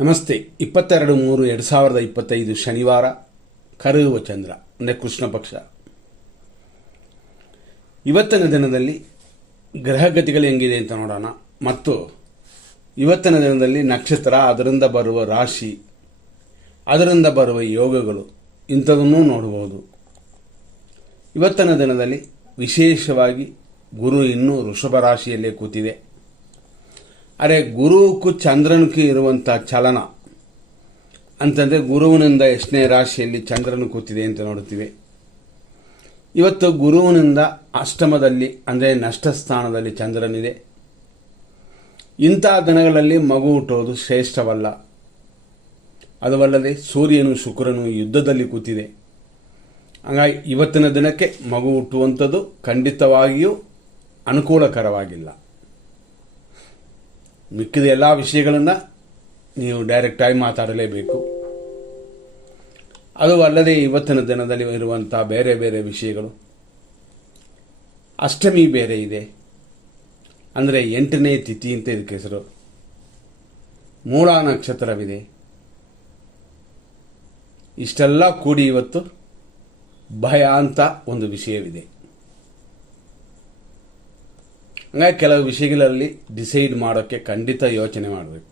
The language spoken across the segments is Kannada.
ನಮಸ್ತೆ. 22/3/2025 ಶನಿವಾರ, ಕರೆಯುವ ಚಂದ್ರ ಅಂದರೆ ಕೃಷ್ಣ ಪಕ್ಷ. ಇವತ್ತಿನ ದಿನದಲ್ಲಿ ಗ್ರಹಗತಿಗಳು ಹೆಂಗಿದೆ ಅಂತ ನೋಡೋಣ. ಮತ್ತು ಇವತ್ತಿನ ದಿನದಲ್ಲಿ ನಕ್ಷತ್ರ, ಅದರಿಂದ ಬರುವ ರಾಶಿ, ಅದರಿಂದ ಬರುವ ಯೋಗಗಳು ಇಂಥದನ್ನು ನೋಡಬಹುದು. ಇವತ್ತಿನ ದಿನದಲ್ಲಿ ವಿಶೇಷವಾಗಿ ಗುರು ಇನ್ನೂ ವೃಷಭ ರಾಶಿಯಲ್ಲೇ ಕೂತಿದೆ. ಅರೆ, ಗುರುವುಕ್ಕೂ ಚಂದ್ರನಿಗೂ ಇರುವಂಥ ಚಲನ ಅಂತಂದರೆ ಗುರುವಿನಿಂದ ಎಷ್ಟನೇ ರಾಶಿಯಲ್ಲಿ ಚಂದ್ರನು ಕೂತಿದೆ ಅಂತ ನೋಡುತ್ತೀವಿ. ಇವತ್ತು ಗುರುವಿನಿಂದ ಅಷ್ಟಮದಲ್ಲಿ ಅಂದರೆ ನಷ್ಟ ಸ್ಥಾನದಲ್ಲಿ ಚಂದ್ರನಿದೆ. ಇಂಥ ದಿನಗಳಲ್ಲಿ ಮಗು ಹುಟ್ಟೋದು ಶ್ರೇಷ್ಠವಲ್ಲ. ಅದವಲ್ಲದೆ ಸೂರ್ಯನು ಶುಕ್ರನು ಯುದ್ಧದಲ್ಲಿ ಕೂತಿದೆ. ಹಾಗಾಗಿ ಇವತ್ತಿನ ದಿನಕ್ಕೆ ಮಗು ಹುಟ್ಟುವಂಥದ್ದು ಖಂಡಿತವಾಗಿಯೂ ಅನುಕೂಲಕರವಾಗಿಲ್ಲ. ಮಿಕ್ಕಿದ ಎಲ್ಲ ವಿಷಯಗಳನ್ನು ನೀವು ಡೈರೆಕ್ಟಾಗಿ ಮಾತಾಡಲೇಬೇಕು. ಅದು ಅಲ್ಲದೆ ಇವತ್ತಿನ ದಿನದಲ್ಲಿ ಇರುವಂಥ ಬೇರೆ ಬೇರೆ ವಿಷಯಗಳು, ಅಷ್ಟಮಿ ಬೇರೆ ಇದೆ, ಅಂದರೆ 8ನೇ ತಿಥಿ ಅಂತ ಇದಕ್ಕೆ ಹೆಸರು. ಮೂಲ ನಕ್ಷತ್ರವಿದೆ. ಇಷ್ಟೆಲ್ಲ ಕೂಡಿ ಇವತ್ತು ಭಯ ಅಂತ ಒಂದು ವಿಷಯವಿದೆ. ಹಂಗಾಗಿ ಕೆಲವು ವಿಷಯಗಳಲ್ಲಿ ಡಿಸೈಡ್ ಮಾಡೋಕ್ಕೆ ಖಂಡಿತ ಯೋಚನೆ ಮಾಡಬೇಕು.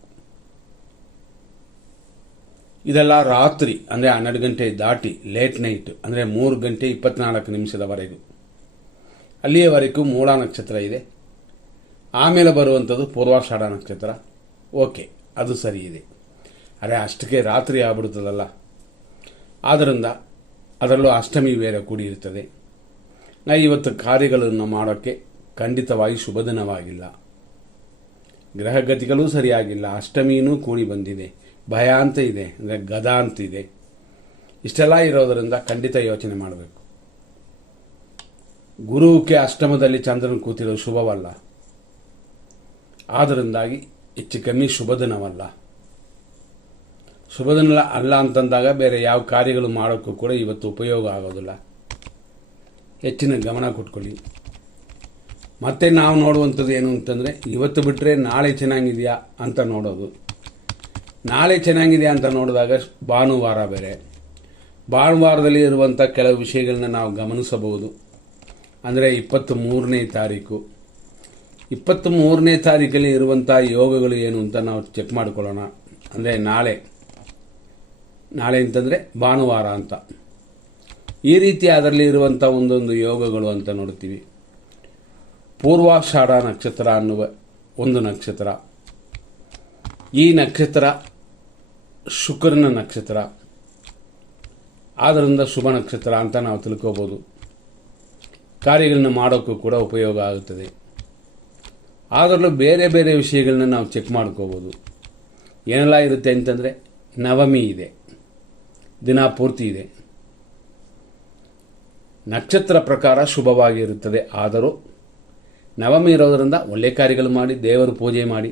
ಇದೆಲ್ಲ ರಾತ್ರಿ ಅಂದರೆ 12 ಗಂಟೆ ದಾಟಿ ಲೇಟ್ ನೈಟ್ ಅಂದರೆ 3 ಗಂಟೆ 24 ನಿಮಿಷದವರೆಗೂ, ಅಲ್ಲಿಯವರೆಗೂ ಮೂಲ ನಕ್ಷತ್ರ ಇದೆ. ಆಮೇಲೆ ಬರುವಂಥದ್ದು ಪೂರ್ವಾಷಾಢ ನಕ್ಷತ್ರ. ಓಕೆ, ಅದು ಸರಿ ಇದೆ. ಅರೆ, ಅಷ್ಟಕ್ಕೆ ರಾತ್ರಿ ಆಗ್ಬಿಡ್ತದಲ್ಲ. ಆದ್ದರಿಂದ ಅದರಲ್ಲೂ ಅಷ್ಟಮಿ ಬೇರೆ ಕೂಡಿರುತ್ತದೆ. ಇವತ್ತು ಕಾರ್ಯಗಳನ್ನು ಮಾಡೋಕ್ಕೆ ಖಂಡಿತವಾಗಿ ಶುಭ ದಿನವಾಗಿಲ್ಲ. ಗ್ರಹಗತಿಗಳೂ ಸರಿಯಾಗಿಲ್ಲ. ಅಷ್ಟಮಿನೂ ಕೂಡಿ ಬಂದಿದೆ. ಭಯ ಅಂತ ಇದೆ, ಅಂದರೆ ಗದ ಅಂತ ಇದೆ. ಇಷ್ಟೆಲ್ಲ ಇರೋದರಿಂದ ಖಂಡಿತ ಯೋಚನೆ ಮಾಡಬೇಕು. ಗುರುಕ್ಕೆ ಅಷ್ಟಮದಲ್ಲಿ ಚಂದ್ರನ ಕೂತಿರೋದು ಶುಭವಲ್ಲ. ಆದ್ದರಿಂದಾಗಿ ಹೆಚ್ಚು ಕಮ್ಮಿ ಶುಭ ದಿನವಲ್ಲ. ಶುಭ ದಿನ ಅಲ್ಲ ಅಂತಂದಾಗ ಬೇರೆ ಯಾವ ಕಾರ್ಯಗಳು ಮಾಡೋಕ್ಕೂ ಕೂಡ ಇವತ್ತು ಉಪಯೋಗ ಆಗೋದಿಲ್ಲ. ಹೆಚ್ಚಿನ ಗಮನ ಕೊಟ್ಕೊಳ್ಳಿ. ಮತ್ತೆ ನಾವು ನೋಡುವಂಥದ್ದು ಏನು ಅಂತಂದರೆ, ಇವತ್ತು ಬಿಟ್ಟರೆ ನಾಳೆ ಚೆನ್ನಾಗಿದೆಯಾ ಅಂತ ನೋಡೋದು. ನಾಳೆ ಚೆನ್ನಾಗಿದೆಯಾ ಅಂತ ನೋಡಿದಾಗ ಭಾನುವಾರ ಬೇರೆ. ಭಾನುವಾರದಲ್ಲಿ ಇರುವಂಥ ಕೆಲವು ವಿಷಯಗಳನ್ನ ನಾವು ಗಮನಿಸಬಹುದು. ಅಂದರೆ 23ನೇ ತಾರೀಕು. 23ನೇ ತಾರೀಕಲ್ಲಿ ಇರುವಂಥ ಯೋಗಗಳು ಏನು ಅಂತ ನಾವು ಚೆಕ್ ಮಾಡ್ಕೊಳ್ಳೋಣ. ಅಂದರೆ ನಾಳೆ ಅಂತಂದರೆ ಭಾನುವಾರ ಅಂತ. ಈ ರೀತಿ ಅದರಲ್ಲಿ ಇರುವಂಥ ಒಂದೊಂದು ಯೋಗಗಳು ಅಂತ ನೋಡ್ತೀವಿ. ಪೂರ್ವಾಷಾಢ ನಕ್ಷತ್ರ ಅನ್ನುವ ಒಂದು ನಕ್ಷತ್ರ. ಈ ನಕ್ಷತ್ರ ಶುಕ್ರನ ನಕ್ಷತ್ರ. ಆದ್ದರಿಂದ ಶುಭ ನಕ್ಷತ್ರ ಅಂತ ನಾವು ತಿಳ್ಕೋಬೋದು. ಕಾರ್ಯಗಳನ್ನ ಮಾಡೋಕ್ಕೂ ಕೂಡ ಉಪಯೋಗ ಆಗುತ್ತದೆ. ಆದರಲ್ಲೂ ಬೇರೆ ಬೇರೆ ವಿಷಯಗಳನ್ನ ನಾವು ಚೆಕ್ ಮಾಡ್ಕೋಬೋದು. ಏನೆಲ್ಲ ಇರುತ್ತೆ ಅಂತಂದರೆ, ನವಮಿ ಇದೆ, ದಿನ ಪೂರ್ತಿ ಇದೆ. ನಕ್ಷತ್ರ ಪ್ರಕಾರ ಶುಭವಾಗಿರುತ್ತದೆ. ಆದರೂ ನವಮಿ ಇರೋದರಿಂದ ಒಳ್ಳೆ ಕಾರ್ಯಗಳು ಮಾಡಿ, ದೇವರ ಪೂಜೆ ಮಾಡಿ.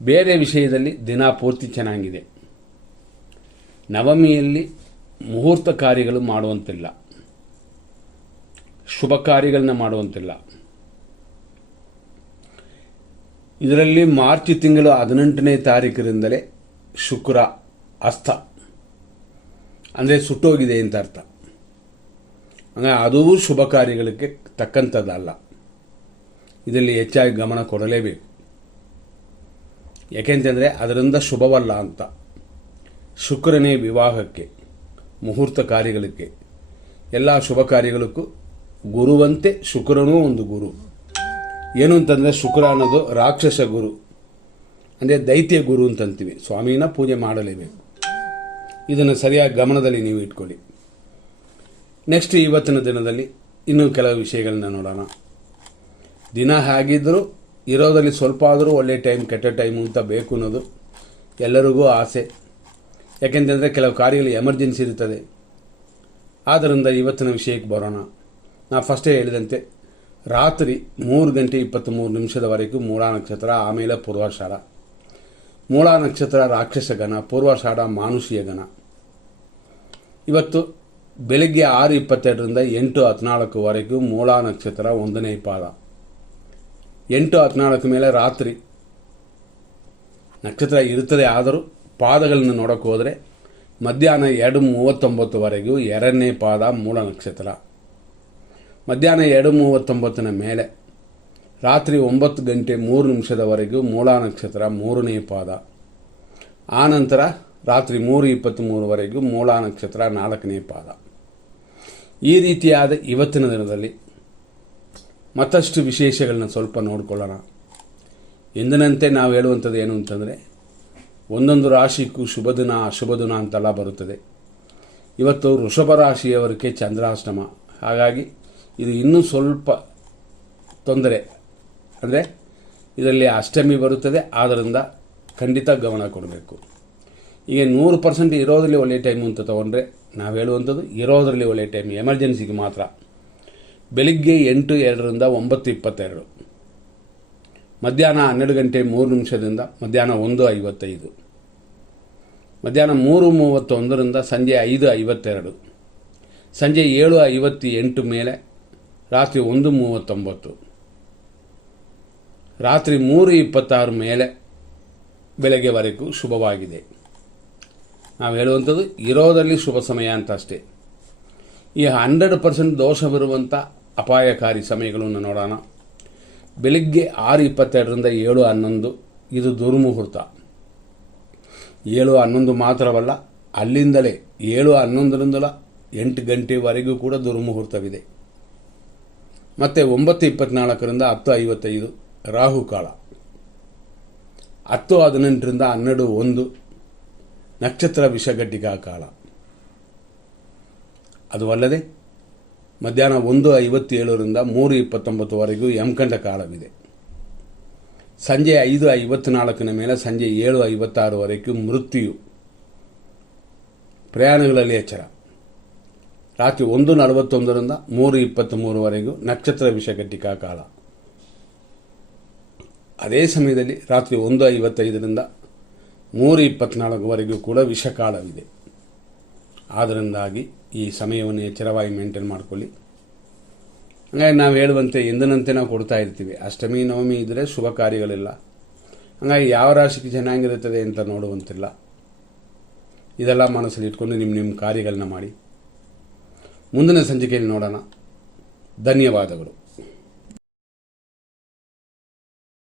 ಬೇರೆ ವಿಷಯದಲ್ಲಿ ದಿನ ಪೂರ್ತಿ ಚೆನ್ನಾಗಿದೆ. ನವಮಿಯಲ್ಲಿ ಮುಹೂರ್ತ ಕಾರ್ಯಗಳು ಮಾಡುವಂತಿಲ್ಲ, ಶುಭ ಕಾರ್ಯಗಳನ್ನ ಮಾಡುವಂತಿಲ್ಲ. ಇದರಲ್ಲಿ ಮಾರ್ಚ್ ತಿಂಗಳು 18ನೇ ತಾರೀಕಿನಿಂದಲೇ ಶುಕ್ರ ಅಸ್ತ ಅಂದರೆ ಸುಟ್ಟೋಗಿದೆ ಅಂತ ಅರ್ಥ. ಹಂಗಾಗಿ ಅದೂ ಶುಭ ಕಾರ್ಯಗಳಿಗೆ ತಕ್ಕಂಥದ್ದಲ್ಲ. ಇದರಲ್ಲಿ ಹೆಚ್ಚಾಗಿ ಗಮನ ಕೊಡಲೇಬೇಕು. ಯಾಕೆಂತಂದರೆ ಅದರಿಂದ ಶುಭವಲ್ಲ ಅಂತ. ಶುಕ್ರನೇ ವಿವಾಹಕ್ಕೆ, ಮುಹೂರ್ತ ಕಾರ್ಯಗಳಿಗೆ, ಎಲ್ಲ ಶುಭ ಕಾರ್ಯಗಳಕ್ಕೂ ಗುರುವಂತೆ ಶುಕ್ರನೂ ಒಂದು ಗುರು. ಏನು ಅಂತಂದರೆ, ಶುಕ್ರ ಅನ್ನೋದು ರಾಕ್ಷಸ ಗುರು, ಅಂದರೆ ದೈತ್ಯ ಗುರು ಅಂತಂತೀವಿ. ಸ್ವಾಮಿನ ಪೂಜೆ ಮಾಡಲೇಬೇಕು. ಇದನ್ನು ಸರಿಯಾಗಿ ಗಮನದಲ್ಲಿ ನೀವು ಇಟ್ಕೊಳ್ಳಿ. ನೆಕ್ಸ್ಟ್ ಇವತ್ತಿನ ದಿನದಲ್ಲಿ ಇನ್ನೂ ಕೆಲವು ವಿಷಯಗಳನ್ನ ನೋಡೋಣ. ದಿನ ಹೇಗಿದ್ದರೂ ಇರೋದಲ್ಲಿ ಸ್ವಲ್ಪ ಆದರೂ ಒಳ್ಳೆ ಟೈಮ್, ಕೆಟ್ಟ ಟೈಮು ಅಂತ ಬೇಕು ಅನ್ನೋದು ಎಲ್ಲರಿಗೂ ಆಸೆ. ಯಾಕೆಂತಂದರೆ ಕೆಲವು ಕಾರ್ಯಗಳು ಎಮರ್ಜೆನ್ಸಿ ಇರ್ತದೆ. ಆದ್ದರಿಂದ ಇವತ್ತಿನ ವಿಷಯಕ್ಕೆ ಬರೋಣ. ನಾನು ಫಸ್ಟೇ ಹೇಳಿದಂತೆ ರಾತ್ರಿ 3 ಗಂಟೆ 23 ನಿಮಿಷದವರೆಗೂ ಮೂಲ ನಕ್ಷತ್ರ, ಆಮೇಲೆ ಪೂರ್ವಾಷಾಢ. ಮೂಲ ನಕ್ಷತ್ರ ರಾಕ್ಷಸ ಗಣ, ಪೂರ್ವಾಷಾಢ ಮಾನುಷೀಯ ಗಣ. ಇವತ್ತು ಬೆಳಗ್ಗೆ 6:22ರಿಂದ 8:14ವರೆಗೂ ಮೂಲ ನಕ್ಷತ್ರ 1ನೇ ಪಾದ. 8:14 ಮೇಲೆ ರಾತ್ರಿ ನಕ್ಷತ್ರ ಇರುತ್ತದೆ. ಆದರೂ ಪಾದಗಳನ್ನು ನೋಡೋಕೆ ಹೋದರೆ ಮಧ್ಯಾಹ್ನ 2:39ವರೆಗೂ ಎರಡನೇ ಪಾದ ಮೂಲ ನಕ್ಷತ್ರ, ಮಧ್ಯಾಹ್ನ 2:39 ಮೇಲೆ ರಾತ್ರಿ 9:03 ಮೂಲ ನಕ್ಷತ್ರ ಮೂರನೇ ಪಾದ, ಆನಂತರ ರಾತ್ರಿ 3:23 ಮೂಲ ನಕ್ಷತ್ರ ನಾಲ್ಕನೇ ಪಾದ. ಈ ರೀತಿಯಾದ ಇವತ್ತಿನ ದಿನದಲ್ಲಿ ಮತ್ತಷ್ಟು ವಿಶೇಷಗಳನ್ನ ಸ್ವಲ್ಪ ನೋಡ್ಕೊಳ್ಳೋಣ. ಎಂದಿನಂತೆ ನಾವು ಹೇಳುವಂಥದ್ದು ಏನು ಅಂತಂದರೆ, ಒಂದೊಂದು ರಾಶಿಗೂ ಶುಭ ದಿನ ಅಶುಭ ದಿನ ಅಂತೆಲ್ಲ ಬರುತ್ತದೆ. ಇವತ್ತು ವೃಷಭ ರಾಶಿಯವರಿಗೆ ಚಂದ್ರಾಷ್ಟಮ, ಹಾಗಾಗಿ ಇದು ಇನ್ನೂ ಸ್ವಲ್ಪ ತೊಂದರೆ, ಅಂದರೆ ಇದರಲ್ಲಿ ಅಷ್ಟಮಿ ಬರುತ್ತದೆ. ಆದ್ದರಿಂದ ಖಂಡಿತ ಗಮನ ಕೊಡಬೇಕು. ಈಗ 100% ಇರೋದರಲ್ಲಿ ಒಳ್ಳೆಯ ಟೈಮು ಅಂತ ತೊಗೊಂಡ್ರೆ ನಾವು ಹೇಳುವಂಥದ್ದು ಇರೋದರಲ್ಲಿ ಒಳ್ಳೆಯ ಟೈಮ್ ಎಮರ್ಜೆನ್ಸಿಗೆ ಮಾತ್ರ. ಬೆಳಿಗ್ಗೆ 8:02 9:22, ಮಧ್ಯಾಹ್ನ 12:03 ಮಧ್ಯಾಹ್ನ 1:55, ಮಧ್ಯಾಹ್ನ 3:31 ಸಂಜೆ 5:52, ಸಂಜೆ 7:58 ಮೇಲೆ ರಾತ್ರಿ 1:39, ರಾತ್ರಿ 3:26 ಮೇಲೆ ಬೆಳಗ್ಗೆವರೆಗೂ ಶುಭವಾಗಿದೆ. ನಾವು ಹೇಳುವಂಥದ್ದು ಇರೋದರಲ್ಲಿ ಶುಭ ಸಮಯ ಅಂತ ಅಷ್ಟೇ. ಈ 100% ದೋಷವಿರುವಂಥ ಅಪಾಯಕಾರಿ ಸಮಯಗಳನ್ನು ನೋಡೋಣ. ಬೆಳಿಗ್ಗೆ 6:22 7:11 ಇದು ದುರ್ಮುಹೂರ್ತ. 7:11 ಮಾತ್ರವಲ್ಲ, ಅಲ್ಲಿಂದಲೇ 7:11 8 ಗಂಟೆವರೆಗೂ ಕೂಡ ದುರ್ಮುಹೂರ್ತವಿದೆ. ಮತ್ತು 9:24 10:55 ರಾಹುಕಾಲ, 10:18 12:01 ನಕ್ಷತ್ರ ವಿಷಘಟಿಕಾ ಕಾಲ. ಅದು ಅಲ್ಲದೆ ಮಧ್ಯಾಹ್ನ 1:57 3:29 ಯಮಕಂಡ ಕಾಲವಿದೆ. ಸಂಜೆ 5:54 ಮೇಲೆ ಸಂಜೆ 7:56 ಮೃತ್ಯು, ಪ್ರಯಾಣಗಳಲ್ಲಿ ಎಚ್ಚರ. ರಾತ್ರಿ 1:41 3:23 ನಕ್ಷತ್ರ ವಿಷಘಟಿಕಾ ಕಾಲ. ಅದೇ ಸಮಯದಲ್ಲಿ ರಾತ್ರಿ 1:55 3:24 ಕೂಡ ವಿಷಕಾಲವಿದೆ. ಆದ್ದರಿಂದಾಗಿ ಈ ಸಮಯವನ್ನು ಎಚ್ಚರವಾಗಿ ಮೇಂಟೈನ್ ಮಾಡಿಕೊಳ್ಳಿ. ಹಾಗಾಗಿ ನಾವು ಹೇಳುವಂತೆ ಎಂದಿನಂತೆ ನಾವು ಕೊಡ್ತಾ ಇರ್ತೀವಿ. ಅಷ್ಟಮಿ ನವಮಿ ಇದ್ದರೆ ಶುಭ ಕಾರ್ಯಗಳಿಲ್ಲ. ಹಾಗಾಗಿ ಯಾವ ರಾಶಿಗೆ ಚೆನ್ನಾಗಿರುತ್ತದೆ ಅಂತ ನೋಡುವಂತಿಲ್ಲ. ಇದೆಲ್ಲ ಮನಸ್ಸಲ್ಲಿ ಇಟ್ಕೊಂಡು ನಿಮ್ಮ ಕಾರ್ಯಗಳನ್ನ ಮಾಡಿ. ಮುಂದಿನ ಸಂಚಿಕೆಯಲ್ಲಿ ನೋಡೋಣ. ಧನ್ಯವಾದಗಳು.